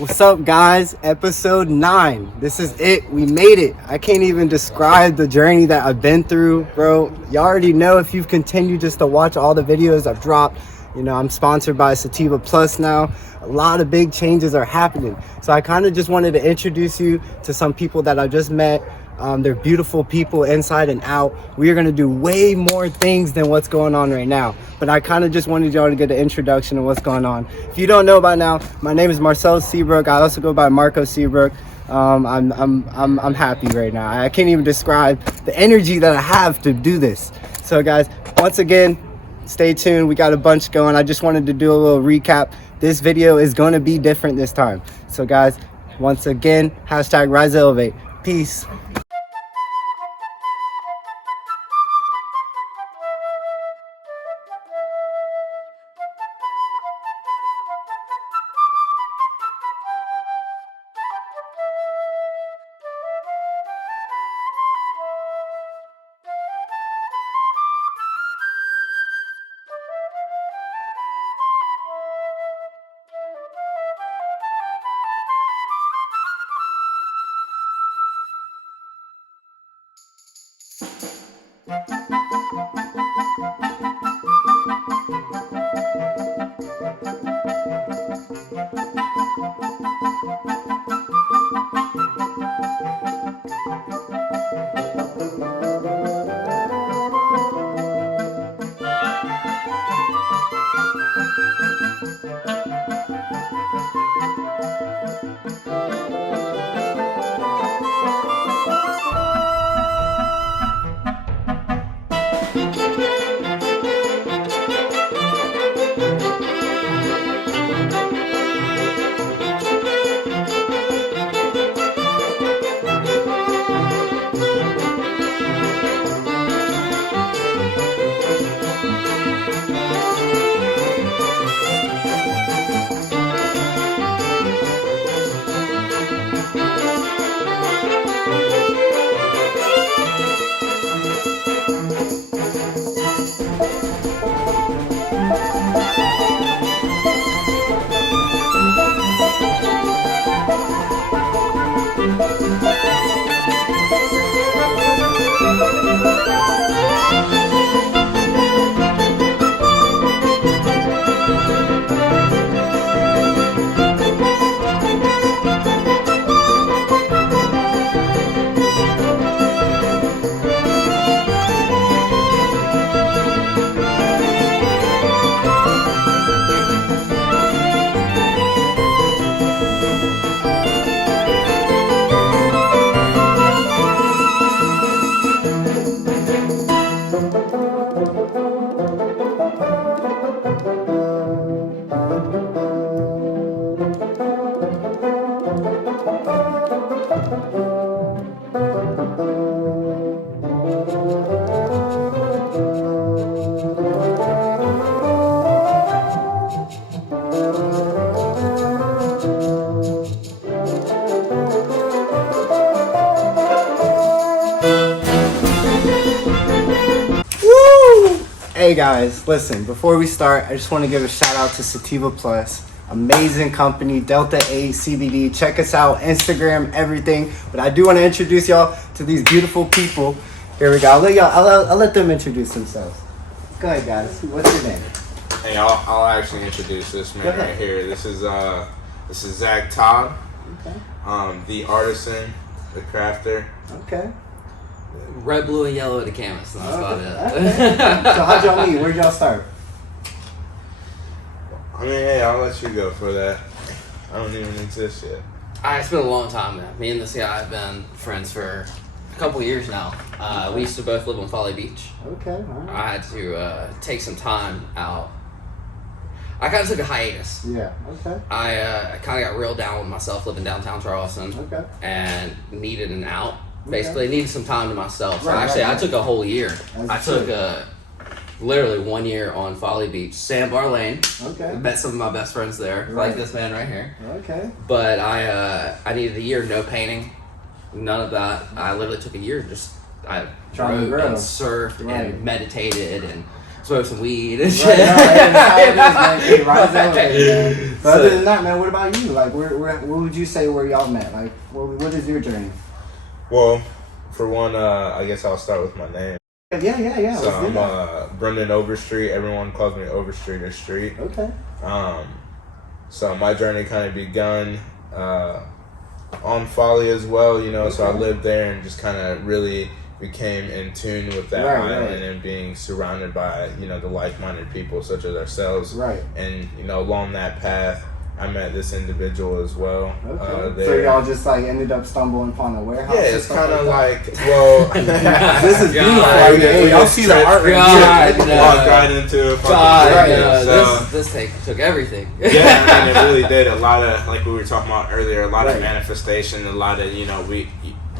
What's up, guys? Episode 9. This is it. We made it. I can't even describe the journey that I've been through, bro. You already know if you've continued just to watch all the videos I've dropped. You know, I'm sponsored by Sativa Plus now. A lot of big changes are happening. So I kind of just wanted to introduce you to some people that I just met. They're beautiful people inside and out. We are going to do way more things than what's going on right now. But I kind of just wanted y'all to get an introduction of what's going on. If you don't know by now, my name is Marcel Seabrook. I also go by Marco Seabrook. I'm happy right now. I can't even describe the energy that I have to do this. So guys, once again, stay tuned. We got a bunch going. I just wanted to do a little recap. This video is going to be different this time. So guys, once again, hashtag Rise Elevate. Peace. Hey guys, listen, before we start, I just want to give a shout out to Sativa Plus. Amazing company, Delta 8 CBD. Check us out, Instagram, everything. But I do want to introduce y'all to these beautiful people. Here we go. I'll let them introduce themselves. Go ahead, guys. What's your name? Hey, I'll actually introduce this man right here. This is Zach Todd. Okay. The artisan, the crafter. Okay. Red, blue, and yellow at the canvas. That's about it. Okay. So how'd y'all meet? Where'd y'all start? I mean, hey, I'll let you go for that. I don't even exist yet. It's been a long time, man. Me and this guy have been friends for a couple years now. We used to both live on Folly Beach. Okay. All right. I had to take some time out. I kind of took a hiatus. Yeah. Okay. I kind of got real down with myself living downtown Charleston. Okay. And needed an out. Basically, needed some time to myself. So Right, I took a whole year. I took true. literally 1 year on Folly Beach, Sandbar Lane. Okay. Met some of my best friends there, like this man right here. Okay. But I needed a year, no painting, none of that. I literally took a year, I Trying to wrote grow. and surfed and meditated and smoke some weed and Right, shit. no, hey, that's how it is, man. Hey, rise up, man. But other than that, man, what about you? Like, what would you say where y'all met? Like, what is your journey? Well, for one, I guess I'll start with my name. Yeah. So Let's do that. I'm Brendan Overstreet. Everyone calls me Overstreet or Street. Okay. So my journey kind of begun on Folly as well, you know. Okay. So I lived there and just kind of really became in tune with that island and being surrounded by, you know, the like-minded people such as ourselves. Right. And, you know, along that path, I met this individual as well. Okay. So y'all just like ended up stumbling upon a warehouse? Yeah, it's kind of like, well, this is beautiful. God, Hey, y'all see the art right God, here. no. Walked right into a fucking God, video, no, so. this took everything. Yeah, I mean, it really did. A lot of, like we were talking about earlier, a lot of Right. manifestation, a lot of, you know,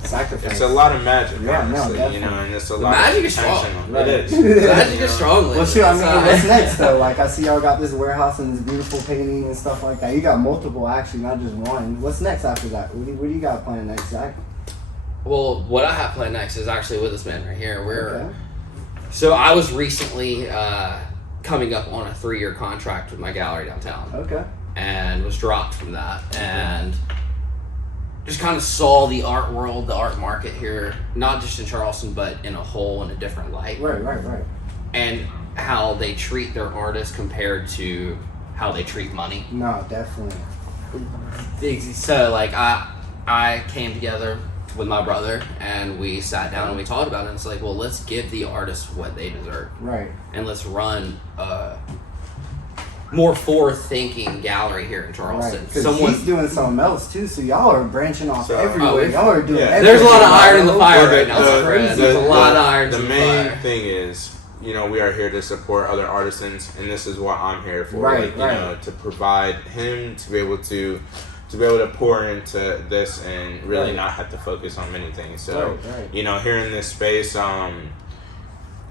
Sacrifice. it's a lot of magic, Yeah, no, honestly, definitely. you know, and it's a The lot magic of is strong. intentional. Right. It is. Magic You is know? strong. Well, shoot, I mean, That's, what's next though? Like, I see y'all got this warehouse and this beautiful painting and stuff like that. You got multiple, actually, not just one. What's next after that? What do you got planned next, Zach? Well, what I have planned next is actually with this man right here. Okay. So I was recently coming up on a 3-year contract with my gallery downtown, Okay. and was dropped from that, and just kind of saw the art world, the art market here, not just in Charleston, but in a whole, in a different light, Right. and how they treat their artists compared to how they treat money. No, definitely. So like I came together with my brother and we sat down and we talked about it, and it's like, well, let's give the artists what they deserve, Right. and let's run a more forward-thinking gallery here in Charleston. Right. Because he's doing something else too, so y'all are branching off So- everywhere. Y'all are doing everything. There's a lot of iron in the fire Well, right now, my friend. There's a lot of irons The in the main fire. thing is, you know, we are here to support other artisans, and this is what I'm here for. Right, like, you right. know, to provide him to be able to pour into this and really Right. not have to focus on many things. So, Right. you know, here in this space,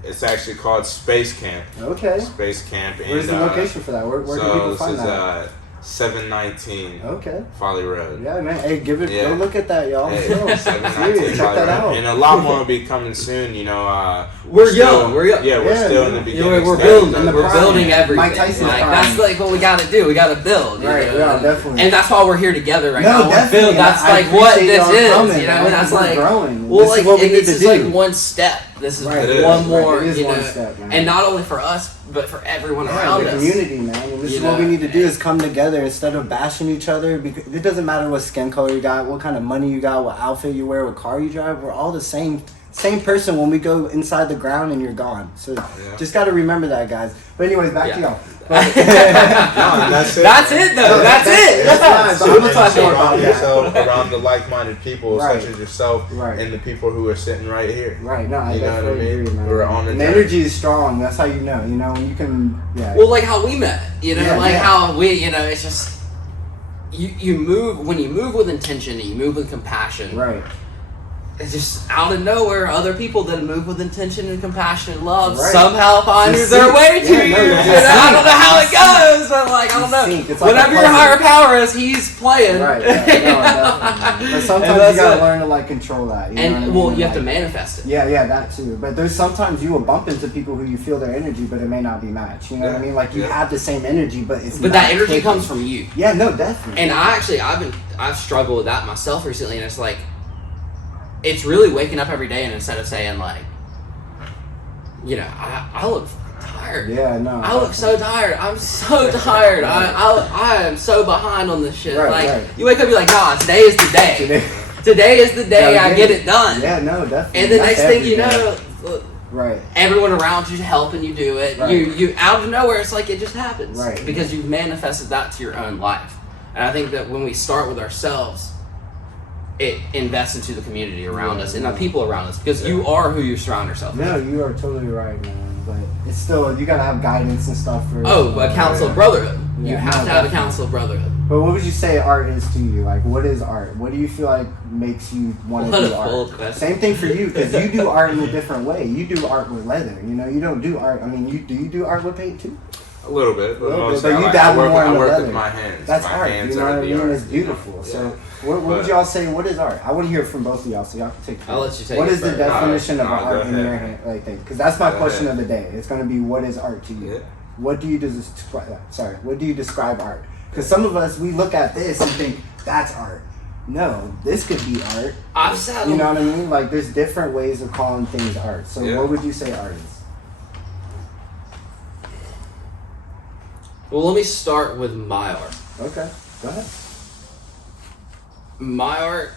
it's actually called Space Camp. Okay. Space Camp. Where's the location for that? Where can people find this is that? 719 Okay. Folly Road. Yeah, man. Hey, go Yeah. look at that, y'all. Yeah, Yo, 719 serious, check Folly that Road. out. And a lot more will be coming soon. You know, We're still- young. We're young. Yeah, we're Yeah, still in yeah. the beginning. We're stages. building. In the We're prime. building everything. Mike Tyson's Like, prime. that's like what we got to do. We got to build. you Right, know? yeah, definitely. And that's why we're here together right No, now. We're definitely. build. That's I like what appreciate this y'all is. coming, You know, man. and that's We're like growing. well, This like is what we and need this to is do. like one step. This is Right. It is. one more. Right, it is you one know, step, man. and not only for us, but for everyone Yeah, around the us. community, man. And this You is what we know, need to do is come together instead of bashing each other. Because it doesn't matter what skin color you got, what kind of money you got, what outfit you wear, what car you drive. We're all the same person when we go inside the ground and you're gone. So just got to remember that, guys. But anyways, back to y'all. But, That's it. That's it, though. That's it. That's fine, but I'm gonna talk more about Surround that. yourself around the like-minded people Right. such as yourself Right. and the people who are sitting right here. Right, no, I You know what I definitely mean? agree, man. We're on the and journey. energy is strong. That's how you know. When you can, yeah. Well, like how we met, you know, Yeah, like yeah. how we, you know, it's just you move when you move with intention and you move with compassion. right. It's just out of nowhere, other people that move with intention and compassion and love Right. somehow find Just their sync. way to Yeah, you. no, You just know, I sync. don't know how it Just goes, but like I don't know. sync. It's like a Whatever your puzzle. higher power is, he's playing. Right. Yeah, no, definitely. But sometimes that's you gotta it. learn to like control that. You know what I And mean? well, you have to Like, manifest it. Yeah, that too. But there's sometimes you will bump into people who you feel their energy, but it may not be matched. You know what I mean? Like you Yeah. have the same energy, but it's But not that energy clicking. comes from you. Yeah, no, definitely. And I've struggled with that myself recently, and it's like, it's really waking up every day and instead of saying like, you know, I look tired. Yeah, no. I look so tired. I'm so tired. I am so behind on this shit. Right, like right. you wake up, you're like, nah, today is the day. Today is the day Gotta I get it done. Yeah, no, definitely. And the That's next thing you every know, day. Right. everyone around you helping you do it. Right. You out of nowhere, it's like it just happens. Right. Because you've manifested that to your own life. And I think that when we start with ourselves, it invests into the community around us and the people around us, because you are who you surround yourself with. No, you are totally right, man. But it's still, you gotta have guidance and stuff for. A council of brotherhood. You Yeah, have no, to have a definitely. council of brotherhood. But what would you say art is to you? Like, what is art? What do you feel like makes you want What to a do art? bold question. Same thing for you, because you do art in a different way. You do art with leather. You know, you don't do art. I mean, do you do art with paint too? A little bit, but But you dabble more in I the work leather. with my hands. That's my art. hands You know are what I the mean? art, It's beautiful. you know? So, Yeah. what would y'all say? What is art? I want to hear it from both of y'all, so y'all can take. I'll let you take What it is the first. definition of No, art go in your ahead. hand, like thing? Because that's my Go question ahead. of the day. It's going to be, what is art to you? Yeah. What do you describe? Sorry, what do you describe art? Because some of us, we look at this and think that's art. No, this could be art. I've sat You on- know what I mean? Like, there's different ways of calling things art. So, Yeah. what would you say art is? Well, let me start with my art. Okay, go ahead. My art,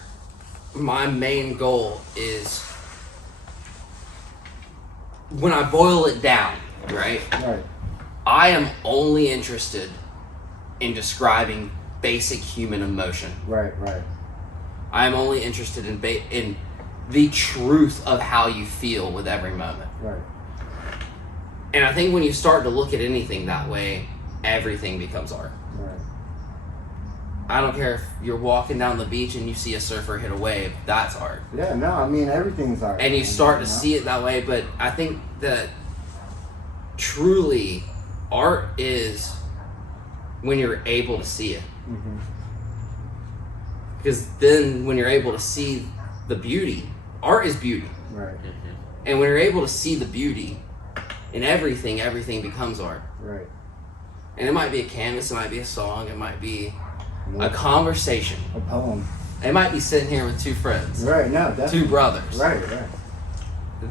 my main goal is, when I boil it down, right? Right. I am only interested in describing basic human emotion. Right. I am only interested in the truth of how you feel with every moment. Right. And I think when you start to look at anything that way, everything becomes art. Right. I don't care if you're walking down the beach and you see a surfer hit a wave, that's art. Yeah, no, I mean, everything's art. And you start to see it that way, but I think that truly art is when you're able to see it. Mm-hmm. Because then when you're able to see the beauty, art is beauty. Right. And when you're able to see the beauty in everything, everything becomes art. Right. And it might be a canvas, it might be a song, it might be a conversation. A poem. It might be sitting here with two friends, Right, no, definitely. two brothers. Right.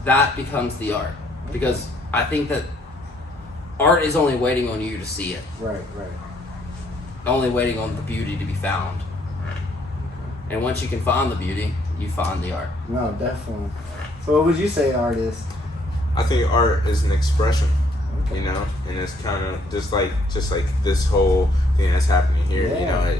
That becomes the art. Because I think that art is only waiting on you to see it. Right. Only waiting on the beauty to be found. And once you can find the beauty, you find the art. No, definitely. So what would you say art is? I think art is an expression, Okay. you know, and it's kind of just like this whole thing that's happening here. You Yeah. know,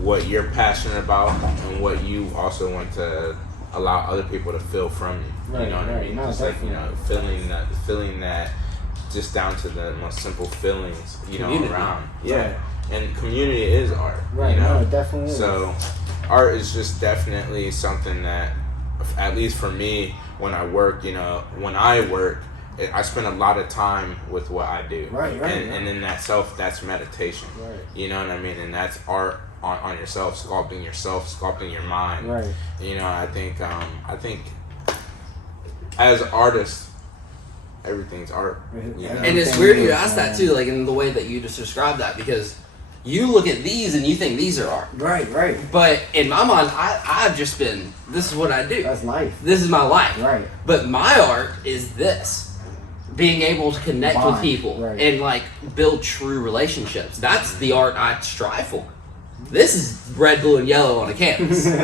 what you're passionate about and what you also want to allow other people to feel from you. Right, You know what I right. mean? No, Just like, you know, feeling that, just down to the most simple feelings, you Community. know, around. Right. Yeah, and community is art. Right, You know? no, it definitely is. So, art is just definitely something that, at least for me, when I work, I spend a lot of time with what I do. Right, And in that that's meditation. Right. You know what I mean? And that's art on yourself, sculpting your mind. Right. You know, I think as artists, everything's art. You know? And it's weird you ask that too, like in the way that you just described that, because you look at these and you think these are art. Right. But in my mind, I've just been, this is what I do. That's life. This is my life. Right. But my art is this. Being able to connect with Bond, people right. and like build true relationships. That's the art I strive for. This is red, blue, and yellow on a canvas. Like,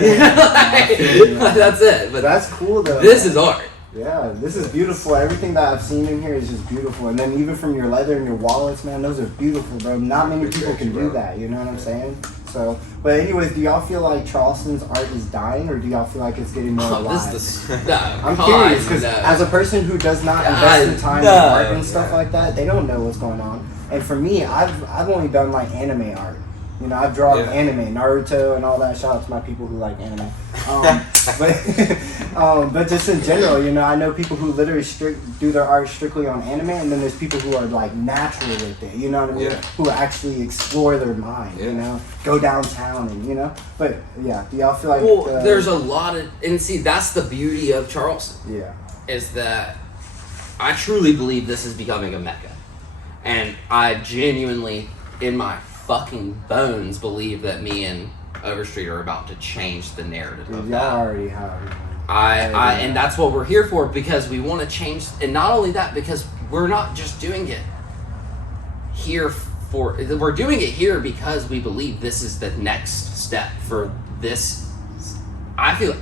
that's it. But That's cool though. this is art. Yeah, this is beautiful. Everything that I've seen in here is just beautiful. And then even from your leather and your wallets, man, those are beautiful, bro. Not many people can do that, you know what I'm saying? So, but anyways, do y'all feel like Charleston's art is dying, or do y'all feel like it's getting more Oh, alive? this is the I'm curious, because as a person who does not invest in time in art and stuff like that, they don't know what's going on. And for me, I've only done like anime art. You know, I've drawn anime, Naruto, and all that. Shout out to my people who like anime. But just in general, you know, I know people who literally do their art strictly on anime, and then there's people who are like natural with it. You know what I mean? Yeah. Who actually explore their mind. You know, go downtown and But yeah, do y'all feel like? well, there's a lot of, and see, that's the beauty of Charleston. Yeah. Is that I truly believe this is becoming a mecca, and I genuinely, in my fucking bones, believe that me and Overstreet are about to change the narrative Dude, of y'all that. already have. And that's what we're here for, because we want to change, and not only that, because we're not just doing it here we're doing it here because we believe this is the next step for this. I feel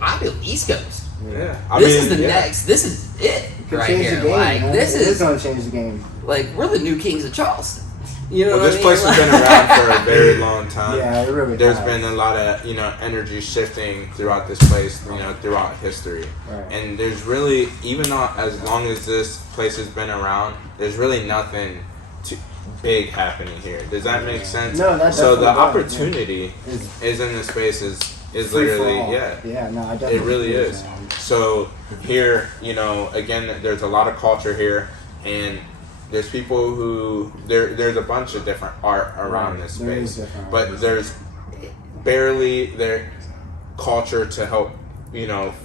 East Coast. Yeah. This is it right Change here. the game, Like man. this It is gonna change the game. like we're the new kings of Charleston. You know Well, what this I mean? place has been around for a very long time. Yeah, it really There's has. been a lot of, energy shifting throughout this place, throughout history. Right. And there's really, even not as long as this place has been around, there's really nothing too big happening here. Does that make sense? No, that So the definitely does, opportunity is in this space is Free literally, for all. yeah. Yeah, no, I definitely It really feel is. that. So here, again, there's a lot of culture here, and there's people who there's a bunch of different art around this space, but there's barely their culture to help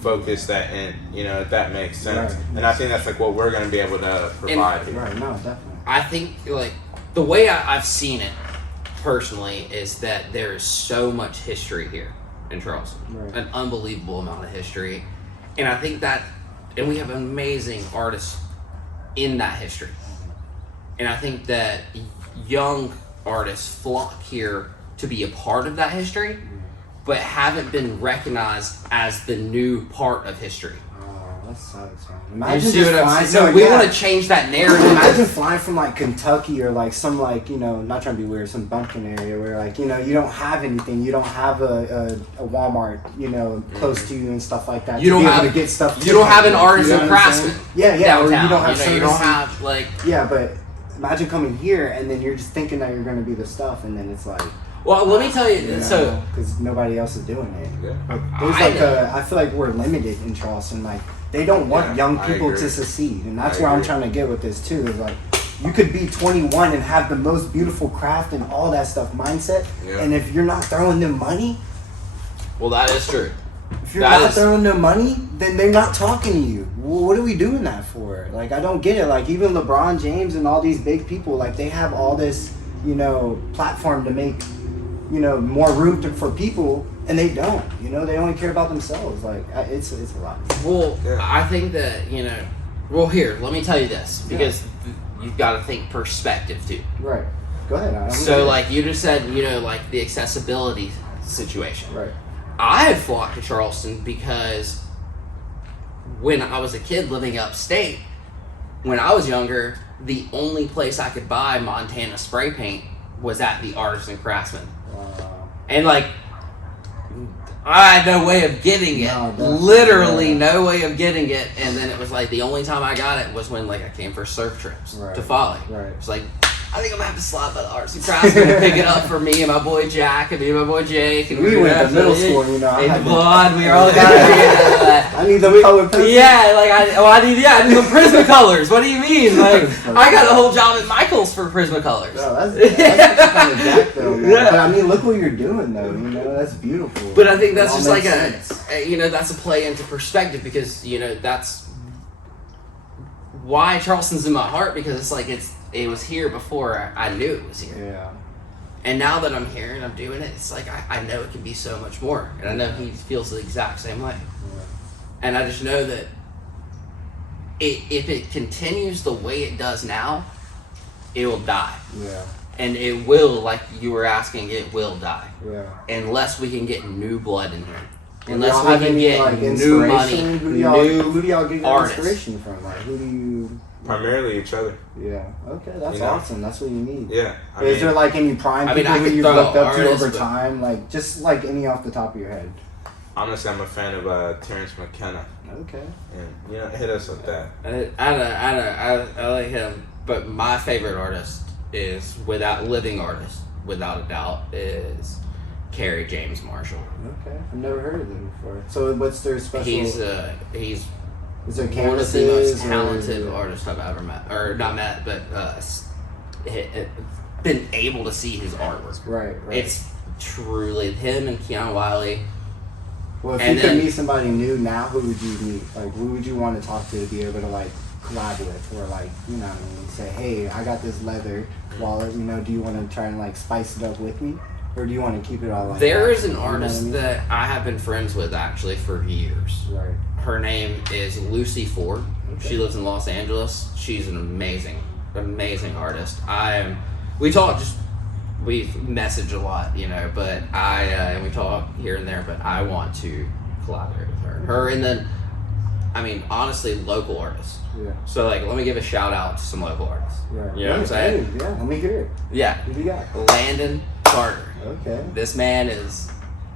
focus that in, if that makes sense. Right. And I think that's like what we're going to be able to provide here. Right, no, definitely. I think like the way I've seen it personally is that there is so much history here in Charleston, an unbelievable amount of history, and I think that, and we have amazing artists in that history, and I think that young artists flock here to be a part of that history, but haven't been recognized as the new part of history. That sucks, man. You Imagine see what I'm flying, saying? So we want to change that narrative. Imagine flying from like Kentucky or like some like not trying to be weird, some bumpkin area where like you don't have anything, you don't have a Walmart close to you and stuff like that. You don't have to get stuff. You don't have an artisan craftsman. Yeah, downtown. Or you don't have. You don't have like. Yeah, but imagine coming here and then you're just thinking that you're going to be the stuff, and then it's like. Well, let me tell you. So because nobody else is doing it. Yeah. There's I feel like we're limited in Charleston. Like they don't want young people to succeed, and that's where I'm trying to get with this too. Is like you could be 21 and have the most beautiful craft and all that stuff mindset, and if you're not throwing them money, well, that is true. If you're not throwing them money, then they're not talking to you. Well, what are we doing that for? Like I don't get it. Like even LeBron James and all these big people, like they have all this platform to make more room for people, and they don't. They only care about themselves. Like it's a lot. Well, I think that Well, here, let me tell you this because you've got to think perspective too. Right. Go ahead. So, like you just said, like the accessibility situation. Right. I had flocked to Charleston because when I was a kid living upstate, when I was younger, the only place I could buy Montana spray paint was at the Artisan Craftsman. And like, I had no way of getting it. Literally no way of getting it. And then it was like the only time I got it was when like I came for surf trips to Folly. Right. It's like, I think I'm gonna have to slide by the Artisan Craftsman and pick it up for me and my boy Jack and me and my boy Jake. And we went to middle school, And Vaughn, we were all got I need the color Prisma. Yeah, like I need the Prisma colors. What do you mean? Like I got a whole job at Michael's for Prisma colors. No, that's kind of jack though, man. Yeah. But I mean, look what you're doing though. That's beautiful. But I think that's just like that's a play into perspective because that's why Charleston's in my heart because it's like it was here before I knew it was here. Yeah. And now that I'm here and I'm doing it, it's like I know it can be so much more. And I know he feels the exact same way. Yeah. And I just know that if it continues the way it does now, it will die. Yeah. And it will, like you were asking, it will die. Yeah. Unless we can get new blood in here. Unless we can get new money, who do y'all get your inspiration from? Like, who do you... Primarily each other. Yeah. Okay, that's awesome. That's what you need. Yeah. Is there like any prime people who you've looked up to over time? Like just like any off the top of your head. Honestly, I'm a fan of Terrence McKenna. Okay. And hit us with that. I like him, but my favorite artist is living artist without a doubt is Kerry James Marshall. Okay, I've never heard of them before. So what's their special? He's is there one of the most talented artists I've ever met, or not met, but been able to see his artwork. Right. It's truly him and Keanu Wiley. Well, if you could meet somebody new now, who would you meet? Like, who would you want to talk to be able to like collab with, or like what I mean, say, hey, I got this leather wallet. Do you want to try and like spice it up with me? Or do you want to keep it all like There is an artist that I have been friends with actually for years. Right. Her name is Lucy Ford. Okay. She lives in Los Angeles. She's an amazing artist. We message a lot, but and we talk here and there, but I want to collaborate with her. Her and then, honestly, local artists. Yeah. So, like, let me give a shout out to some local artists. Right. You know what I'm saying? Yeah, let me hear it. Yeah. Who do you got? Landon Carter. Okay. This man is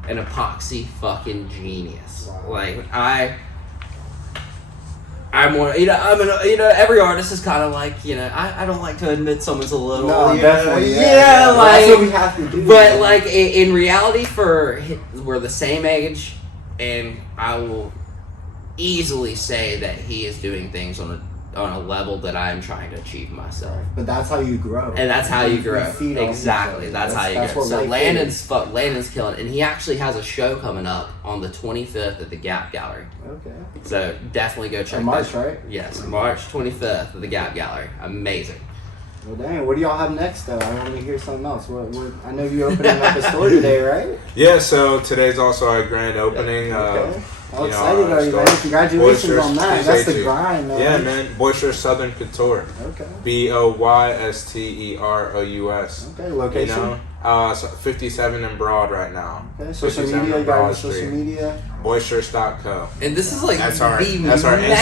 an epoxy fucking genius. Wow. Like, I'm more, every artist is kind of like, I don't like to admit someone's a little, definitely, like, that's what we have to do. But, like, in reality, we're the same age, and I will easily say that he is doing things on on a level that I am trying to achieve myself. But that's how you grow. And that's how you grow. feed off each Exactly. other. That's how you That's grow. what So life Landon's killing it. And he actually has a show coming up on the 25th at the Gap Gallery. Okay. So definitely go check In March, that. right? Yes, March 25th at the Gap Gallery. Amazing. Well, dang. What do y'all have next, though? I want to hear something else. What? I know you're opening up a store today, right? Yeah, so today's also our grand opening. Okay. How you know, excited are you, man? store. Congratulations Boisterous, on that. That's appreciate the you. grind, man. Yeah, man. Boisterous Southern Couture. Okay. BOYSTEROUS. Okay. Location. You know, so 57 and Broad right now. Okay. Social 57 media. You and got your Broad social Street. media. Boisterous.co. And this is like That's the our mecca,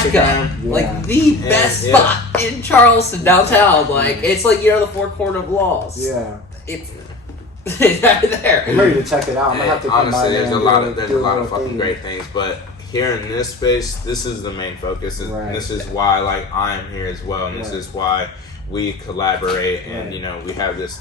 Instagram. like Yeah. the best yeah. spot in Charleston downtown. Like it's like the four corner of Laws. Yeah. It's right there. I'm ready to check it out. I'm gonna have to come by Honestly, there there's a and lot do of do a fucking little thing. great things, but here in this space, this is the main focus. Right. This is why like I am here as well, and this Right. is why we collaborate, and Right. you know we have this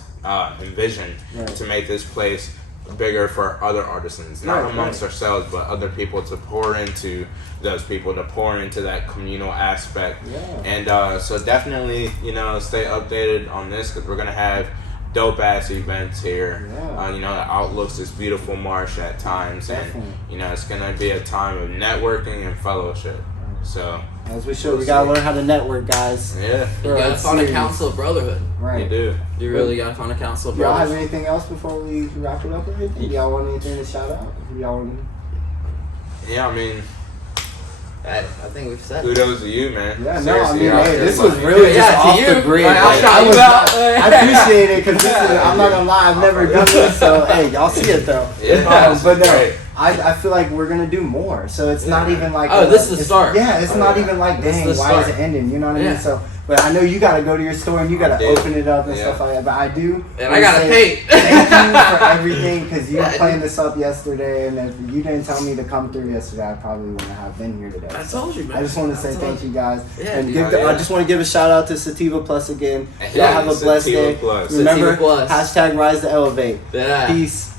envision Right. to make this place bigger for other artisans, not Right, amongst right. ourselves, but other people to pour into those people, to pour into that communal aspect. Yeah. And so definitely, you know, stay updated on this because we're gonna have dope ass events here. Yeah. You know, it outlooks this beautiful marsh at times, Definitely. and you know, it's gonna be a time of networking and fellowship. So As we should, we gotta learn how to network, guys. yeah, You Bro, gotta that's find a serious. council of brotherhood. you Right. do. You really gotta find a council of Do y'all have brothers. anything else before we wrap it up or anything? Do y'all want anything to shout out? Do y'all want? Yeah, I mean, I think we've said it. kudos to you, man. Yeah, no, I Seriously, mean, out hey, there, this like- was really Yeah, just to off you. the grid. Like, I'll Like, shout I you was- out. I appreciate it because I'm not gonna lie, I've never done this, so hey, y'all see it though. Yeah, But no, great. I feel like we're gonna do more, so it's not even like Oh, this is the it's- start. Yeah, it's Oh, not yeah. even like This is dang, the why start. is it ending? You know what I mean? Yeah. So, but I know you gotta go to your store and you gotta I did. open it up and Yeah. stuff like that. But I do, And wanna I gotta say paint. Thank you for everything because you Yeah. playing this up yesterday, and if you didn't tell me to come through yesterday, I probably wouldn't have been here today. I So told you, man. I just want to say thank you guys, Yeah, and dude. give Oh, the, I yeah. just want to give a shout out to Sativa Plus again. Yeah, Y'all have a blessed Sativa day. Plus. Remember, Sativa Plus. hashtag Rise to Elevate. Yeah. Peace.